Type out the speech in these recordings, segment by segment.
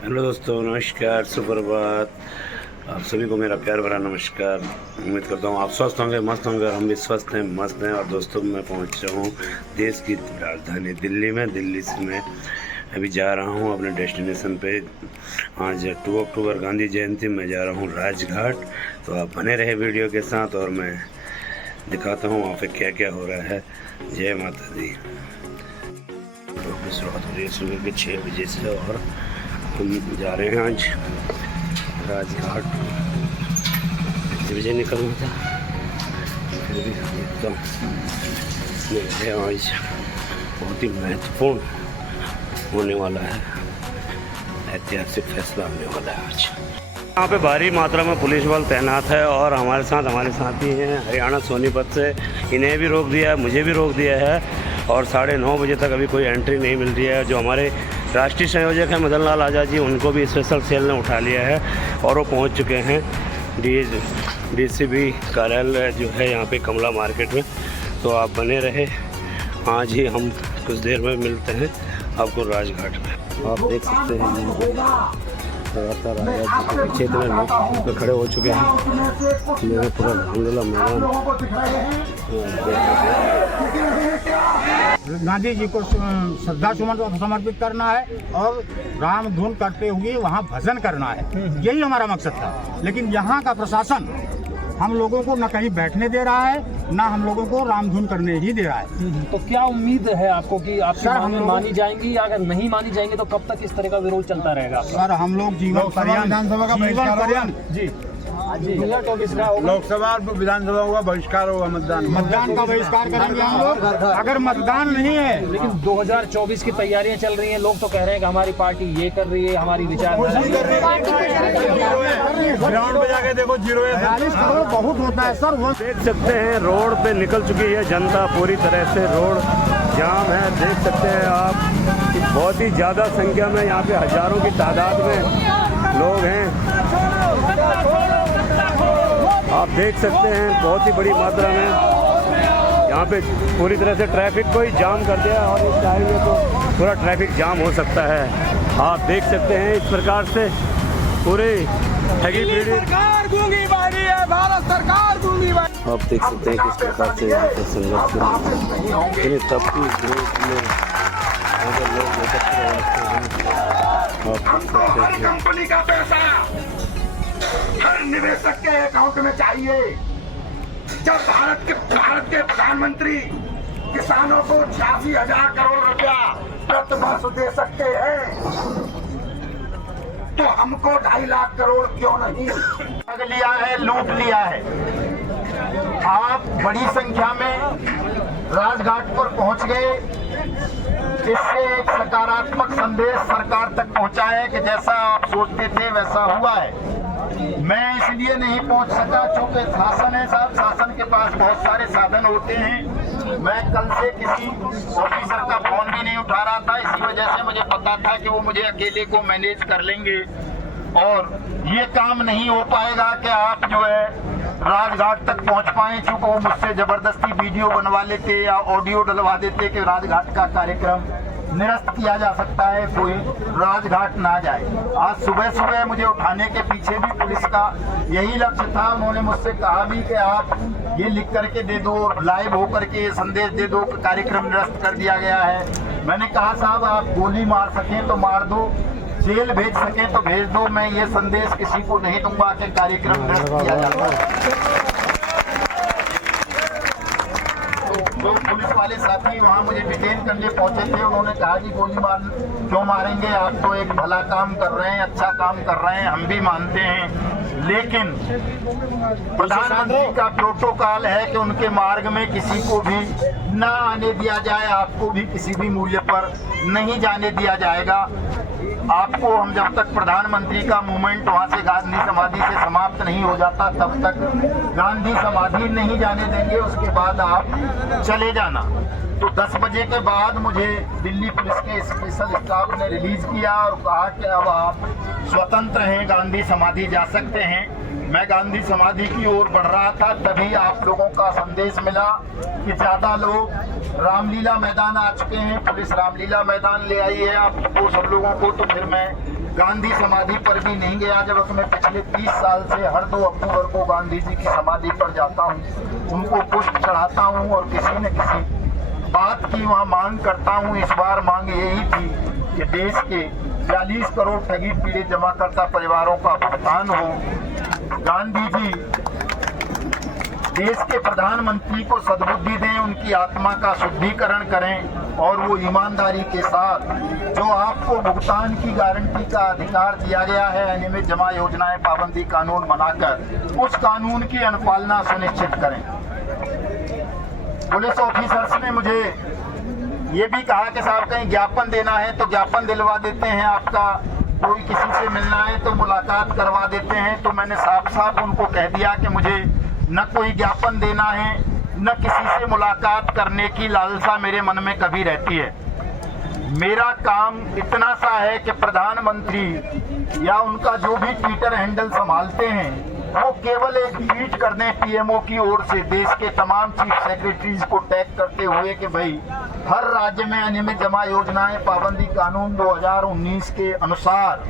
Hello दोस्तों, नमस्कार, सुप्रभात। आप सभी को मेरा प्यार भरा नमस्कार। उम्मीद करता हूँ आप स्वस्थ होंगे, मस्त होंगे और हम भी स्वस्थ हैं, मस्त हैं। और दोस्तों, मैं पहुँच रहा हूँ देश की राजधानी दिल्ली में। दिल्ली से मैं अभी जा रहा हूँ अपने डेस्टिनेशन पे। आज 2 अक्टूबर गांधी जयंती, मैं जा रहा हूँ राजघाट। तो आप बने रहे वीडियो के साथ और मैं दिखाता हूँ वहाँ पे क्या क्या हो रहा है। जय माता दी। शुरुआत हो रही है सुबह के 6 बजे से और हम जा रहे हैं आज राजघाट। 5 बजे निकलना था, फिर भी एकदम आज बहुत ही महत्वपूर्ण होने वाला है, ऐतिहासिक फैसला होने वाला है आज। यहाँ पे भारी मात्रा में पुलिस बल तैनात है और हमारे साथी हैं हरियाणा सोनीपत से। इन्हें भी रोक दिया है, मुझे भी रोक दिया है और 9:30 बजे तक अभी कोई एंट्री नहीं मिल रही है। जो हमारे राष्ट्रीय संयोजक हैं मदन लाल आज़ाद जी, उनको भी स्पेशल सेल ने उठा लिया है और वो पहुंच चुके हैं डीसीपी कार्यालय जो है यहाँ पे कमला मार्केट में। तो आप बने रहे, आज ही हम कुछ देर में मिलते हैं आपको राजघाट में। आप देख सकते हैं लगातार राजा जी के क्षेत्र में लोग खड़े हो चुके हैं। मेरा पूरा धांधला मैदान गांधी जी को श्रद्धा सुमन समर्पित करना है और राम धुन करते हुए वहाँ भजन करना है। यही हमारा मकसद था। लेकिन यहाँ का प्रशासन हम लोगों को न कहीं बैठने दे रहा है, ना हम लोगों को रामधुन करने ही दे रहा है। तो क्या उम्मीद है आपको कि आपकी मांगें मानी जाएंगी, या अगर नहीं मानी जाएंगी तो कब तक इस तरह का विरोध चलता रहेगा? सर, हम लोग जीवन पर्यंत जी लोकसभा और विधानसभा का बहिष्कार होगा। मतदान का बहिष्कार करेंगे हम लोग अगर मतदान नहीं है। लेकिन 2024 की तैयारियां चल रही हैं, लोग तो कह रहे हैं कि हमारी पार्टी ये कर रही है, हमारी विचारधारा ग्राउंड पे जाके देखो, 40 करोड़ बहुत होता है सर। वो देख सकते हैं रोड पे निकल चुकी है जनता, पूरी तरह से रोड जाम है। देख सकते हैं आप कि बहुत ही ज़्यादा संख्या में यहाँ पे हजारों की तादाद में लोग हैं। आप देख सकते हैं बहुत ही बड़ी मात्रा में यहाँ पे पूरी तरह से ट्रैफिक को ही जाम कर दिया और इस टाइम में तो पूरा ट्रैफिक जाम हो सकता है। आप देख सकते हैं इस प्रकार से पूरी ठगी पीढ़ी सरकार गूंगी बारी है, भारत सरकार गूंगी बारी। आप देख सकते हैं किस प्रकार से यहाँ पे संघर्ष तपती धूप में यहाँ पे लोग एकत्र होते हैं। हर कंपनी का पैसा हर निवेशक के अकाउंट में चाहिए। जब भारत के प्रधानमंत्री किसानों को 86,000 करोड़ रुपया प्रतिवर्ष दे सकते हैं, तो हमको 2.5 लाख करोड़ क्यों नहीं? ठग लिया है, लूट लिया है। आप बड़ी संख्या में राजघाट पर पहुंच गए। इससे एक सकारात्मक संदेश सरकार तक पहुंचा है कि जैसा आप सोचते थे वैसा हुआ है। मैं इसलिए नहीं पहुंच सका क्योंकि शासन है साहब, शासन के पास बहुत सारे साधन होते हैं। मैं कल से किसी ऑफिसर का फोन भी नहीं उठा रहा था, इसी वजह से मुझे पता था कि वो मुझे अकेले को मैनेज कर लेंगे और ये काम नहीं हो पाएगा कि आप जो है राजघाट तक पहुंच पाए। क्योंकि वो मुझसे जबरदस्ती वीडियो बनवा लेते या ऑडियो डलवा देते कि राजघाट का कार्यक्रम निरस्त किया जा सकता है, कोई राजघाट ना जाए। आज सुबह सुबह मुझे उठाने के पीछे भी पुलिस का यही लक्ष्य था। उन्होंने मुझसे कहा भी कि आप ये लिख करके दे दो, लाइव होकर के ये संदेश दे दो कि कार्यक्रम निरस्त कर दिया गया है। मैंने कहा साहब, आप गोली मार सकें तो मार दो, जेल भेज सकें तो भेज दो, मैं ये संदेश किसी को नहीं दूंगा कि कार्यक्रम निरस्त किया जाता है। तो पुलिस वाले साथी वहाँ मुझे डिटेन करने पहुंचे थे। उन्होंने कहा कि गोली मार क्यों मारेंगे, आप तो एक भला काम कर रहे हैं, अच्छा काम कर रहे हैं, हम भी मानते हैं। लेकिन प्रधानमंत्री का प्रोटोकॉल है कि उनके मार्ग में किसी को भी ना आने दिया जाए, आपको भी किसी भी मूल्य पर नहीं जाने दिया जाएगा। आपको हम जब तक प्रधानमंत्री का मूवमेंट वहाँ से गांधी समाधि से समाप्त नहीं हो जाता तब तक गांधी समाधि नहीं जाने देंगे। उसके बाद आप चले जाना। तो 10 बजे के बाद मुझे दिल्ली पुलिस के स्पेशल स्टाफ ने रिलीज किया और कहा कि अब आप स्वतंत्र हैं, गांधी समाधि जा सकते हैं। मैं गांधी समाधि की ओर बढ़ रहा था, तभी आप लोगों का संदेश मिला कि ज्यादा लोग रामलीला मैदान आ चुके हैं। पुलिस रामलीला मैदान ले आई है आपको सब लोगों को, तो फिर मैं गांधी समाधि पर भी नहीं गया, जबकि मैं पिछले 30 साल से हर 2 अक्टूबर को गांधी जी की समाधि पर जाता हूँ, उनको पुष्प चढ़ाता हूँ और किसी न किसी बात की वहाँ मांग करता हूँ। इस बार मांग यही थी कि देश के 42 करोड़ ठगी पीड़ित जमाकर्ता परिवारों का भुगतान हो। गांधी जी देश के प्रधानमंत्री को सद्बुद्धि दें, उनकी आत्मा का शुद्धिकरण करें और वो ईमानदारी के साथ जो आपको भुगतान की गारंटी का अधिकार दिया गया है अनियमित जमा योजनाएं पाबंदी कानून बनाकर, उस कानून की अनुपालना सुनिश्चित करें। पुलिस ऑफिसर्स ने मुझे ये भी कहा कि साहब कहीं ज्ञापन देना है तो ज्ञापन दिलवा देते हैं, आपका कोई किसी से मिलना है तो मुलाकात करवा देते हैं। तो मैंने साफ साफ उनको कह दिया कि मुझे न कोई ज्ञापन देना है, न किसी से मुलाकात करने की लालसा मेरे मन में कभी रहती है। मेरा काम इतना सा है कि प्रधानमंत्री या उनका जो भी ट्विटर हैंडल संभालते हैं वो केवल एक ट्वीट कर दें पीएमओ की ओर से देश के तमाम चीफ सेक्रेटरीज को टैग करते हुए कि भाई हर राज्य में अनियमित जमा योजनाएं पाबंदी कानून 2019 के अनुसार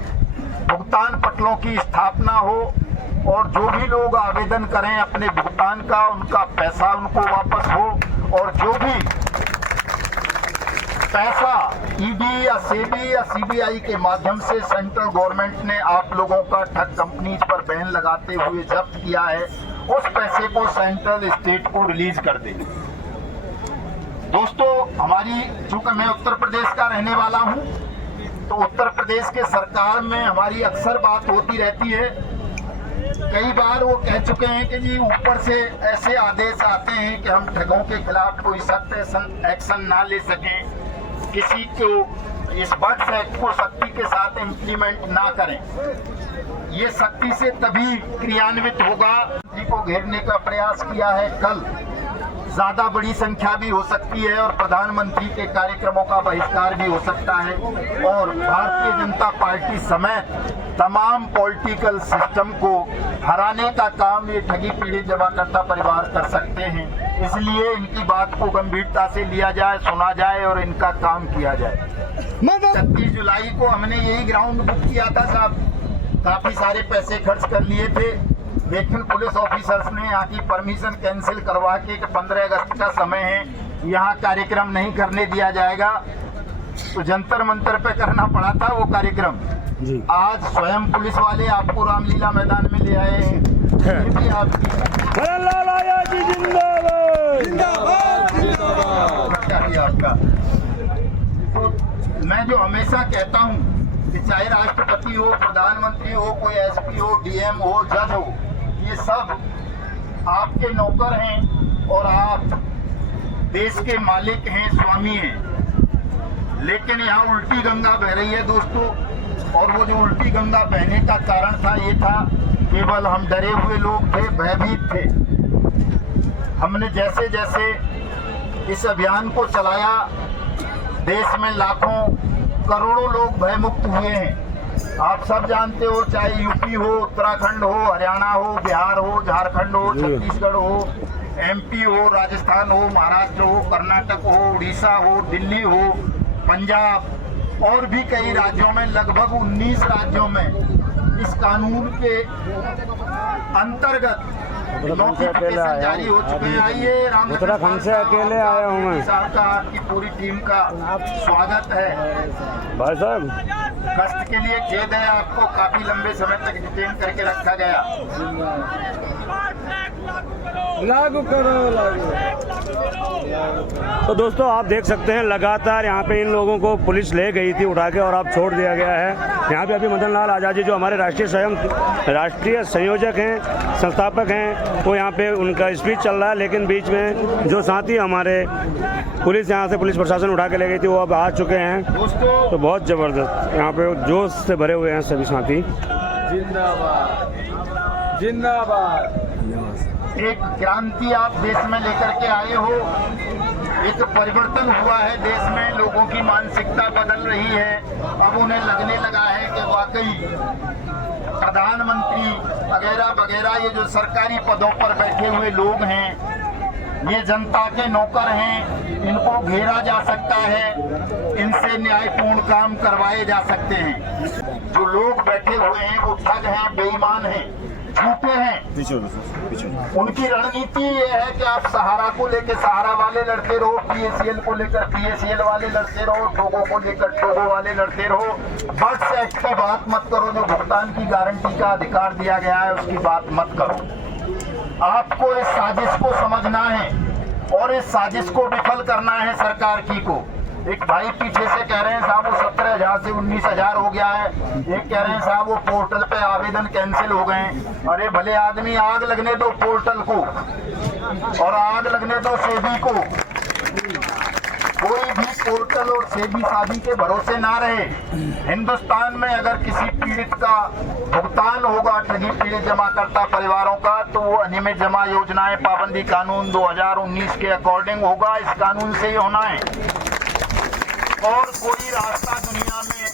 भुगतान पटलों की स्थापना हो और जो भी लोग आवेदन करें अपने भुगतान का, उनका पैसा उनको वापस हो और जो भी पैसा ईडी या सेबी या सीबीआई के माध्यम से सेंट्रल गवर्नमेंट ने आप लोगों का ठग कंपनीज पर बैन लगाते हुए जब्त किया है, उस पैसे को सेंट्रल स्टेट को रिलीज कर दे। दोस्तों, हमारी चूंकि मैं उत्तर प्रदेश का रहने वाला हूं, तो उत्तर प्रदेश के सरकार में हमारी अक्सर बात होती रहती है। कई बार वो कह चुके हैं कि जी ऊपर से ऐसे आदेश आते हैं कि हम ठगों के खिलाफ कोई सख्त एक्शन ना ले सकें, किसी को इस बर्ड्स एक्ट को सख्ती के साथ इम्प्लीमेंट ना करें। ये सख्ती से तभी क्रियान्वित होगा। जी को घेरने का प्रयास किया है, कल ज्यादा बड़ी संख्या भी हो सकती है और प्रधानमंत्री के कार्यक्रमों का बहिष्कार भी हो सकता है और भारतीय जनता पार्टी समेत तमाम पॉलिटिकल सिस्टम को हराने का काम ये ठगी पीड़ित जमाकर्ता परिवार कर सकते हैं। इसलिए इनकी बात को गंभीरता से लिया जाए, सुना जाए और इनका काम किया जाए। 31 जुलाई को हमने यही ग्राउंड बुक किया था साहब, काफी सारे पैसे खर्च कर लिए थे, लेकिन पुलिस ऑफिसर्स ने यहाँ की परमिशन कैंसिल करवा के 15 अगस्त का समय है, यहाँ कार्यक्रम नहीं करने दिया जाएगा, तो जंतर मंतर पे करना पड़ा था वो कार्यक्रम जी। आज स्वयं पुलिस वाले आपको रामलीला मैदान में ले आए हैं। ये भी आपकी आपका तो मैं जो हमेशा कहता हूँ कि चाहे राष्ट्रपति हो, प्रधानमंत्री हो, कोई एसपी हो, डीएम हो, जज हो, ये सब आपके नौकर हैं और आप देश के मालिक हैं, स्वामी हैं। लेकिन यहाँ उल्टी गंगा बह रही है दोस्तों, और वो जो उल्टी गंगा बहने का कारण था ये था केवल हम डरे हुए लोग थे, भयभीत थे। हमने जैसे जैसे इस अभियान को चलाया, देश में लाखों करोड़ों लोग भयमुक्त हुए हैं। आप सब जानते हो, चाहे यूपी हो, उत्तराखंड हो, हरियाणा हो, बिहार हो, झारखंड हो, छत्तीसगढ़ हो, एमपी हो, राजस्थान हो, महाराष्ट्र हो, कर्नाटक हो, उड़ीसा हो, दिल्ली हो, पंजाब और भी कई राज्यों में, लगभग 19 राज्यों में इस कानून के अंतर्गत नोटिफिकेशन जारी हो चुके हैं। आइए, उत्तराखंड से अकेले आया हूँ मैं, का आपकी पूरी टीम का स्वागत है भाई साहब। कष्ट के लिए खेद है, आपको काफी लंबे समय तक डिटेन करके रखा गया। लागू करो। तो दोस्तों, आप देख सकते हैं लगातार यहाँ पे इन लोगों को पुलिस ले गई थी उठा के और अब छोड़ दिया गया है। यहाँ पे अभी मदन लाल आज़ाद जी जो हमारे राष्ट्रीय संयोजक हैं, संस्थापक हैं, वो यहाँ पे उनका स्पीच चल रहा है, लेकिन बीच में जो साथी हमारे पुलिस यहाँ से पुलिस प्रशासन उठा के ले गई थी वो अब आ चुके हैं। तो बहुत ज़बरदस्त यहाँ पे जोश से भरे हुए हैं सभी साथी। जिंदाबाद जिंदाबाद। एक क्रांति आप देश में लेकर के आए हो, एक परिवर्तन हुआ है देश में, लोगों की मानसिकता बदल रही है। अब उन्हें लगने लगा है कि वाकई प्रधानमंत्री वगैरह वगैरह ये जो सरकारी पदों पर बैठे हुए लोग हैं, ये जनता के नौकर हैं, इनको घेरा जा सकता है, इनसे न्यायपूर्ण पूर्ण काम करवाए जा सकते हैं। जो लोग बैठे हुए हैं वो ठग हैं, बेईमान हैं, झूठे हैं। उनकी रणनीति ये है कि आप सहारा को लेकर सहारा वाले लड़ते रहो, पीएसीएल को लेकर पीएसीएल वाले लड़ते रहो, टोगो को लेकर टोगो वाले लड़ते रहो। बर्ड्स एक्ट की बात मत करो, जो भुगतान की गारंटी का अधिकार दिया गया है उसकी बात मत करो। आपको इस साजिश को समझना है और इस साजिश को विफल करना है सरकार की को। एक भाई पीछे से कह रहे हैं साहब वो 17,000 से 19,000 हो गया है, एक कह रहे हैं साहब वो पोर्टल पे आवेदन कैंसिल हो गए। अरे भले आदमी आग लगने दो पोर्टल को और आग लगने दो सेबी को। कोई भी पोर्टल और सेबी साबी के भरोसे ना रहे। हिंदुस्तान में अगर किसी पीड़ित का भुगतान होगा ठगी पीड़ित जमाकर्ता परिवारों का तो वो अनियमित जमा योजनाएं पाबंदी कानून 2019 के अकॉर्डिंग होगा। इस कानून से ही होना है और कोई रास्ता दुनिया में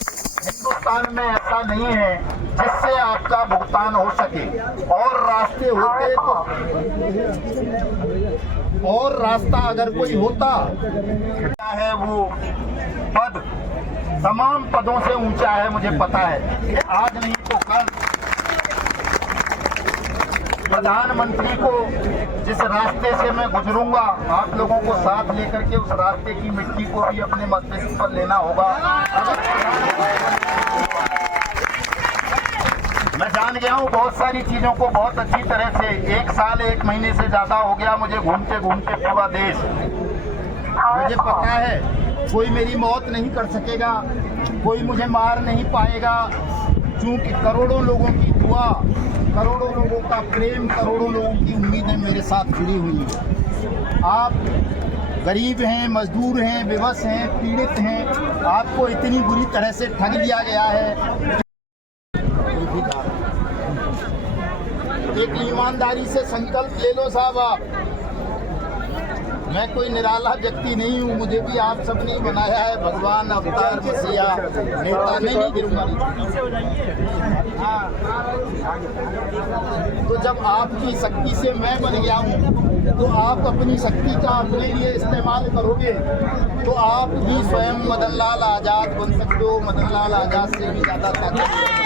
हिंदुस्तान में ऐसा नहीं है जिससे आपका भुगतान हो सके। और रास्ते होते तो और रास्ता अगर कोई होता है वो पद तमाम पदों से ऊंचा है, मुझे पता है। आज नहीं तो कल प्रधानमंत्री को जिस रास्ते से मैं गुजरूंगा आप लोगों को साथ लेकर के उस रास्ते की मिट्टी को भी अपने मस्तिष्क पर लेना होगा। मैं जान गया हूँ बहुत सारी चीजों को बहुत अच्छी तरह से। 1 साल 1 महीने से ज्यादा हो गया मुझे घूमते घूमते पूरा देश। मुझे पता है कोई मेरी मौत नहीं कर सकेगा, कोई मुझे मार नहीं पाएगा, क्योंकि करोड़ों लोगों की दुआ, करोड़ों लोगों का प्रेम, करोड़ों लोगों की उम्मीदें मेरे साथ जुड़ी हुई हैं। आप गरीब हैं, मजदूर हैं, विवश हैं, पीड़ित हैं, आपको इतनी बुरी तरह से ठग लिया गया है। एक ईमानदारी से संकल्प ले लो साहब आप। मैं कोई निराला व्यक्ति नहीं हूँ, मुझे भी आप सबने बनाया है भगवान, अवतार, मसीहा, नेता नहीं गिरूंगा। तो जब आपकी शक्ति से मैं बन गया हूँ तो आप अपनी शक्ति का अपने लिए इस्तेमाल करोगे तो आप भी स्वयं मदन लाल आजाद बन सकते हो। मदन लाल आजाद से भी ज्यादा ताकत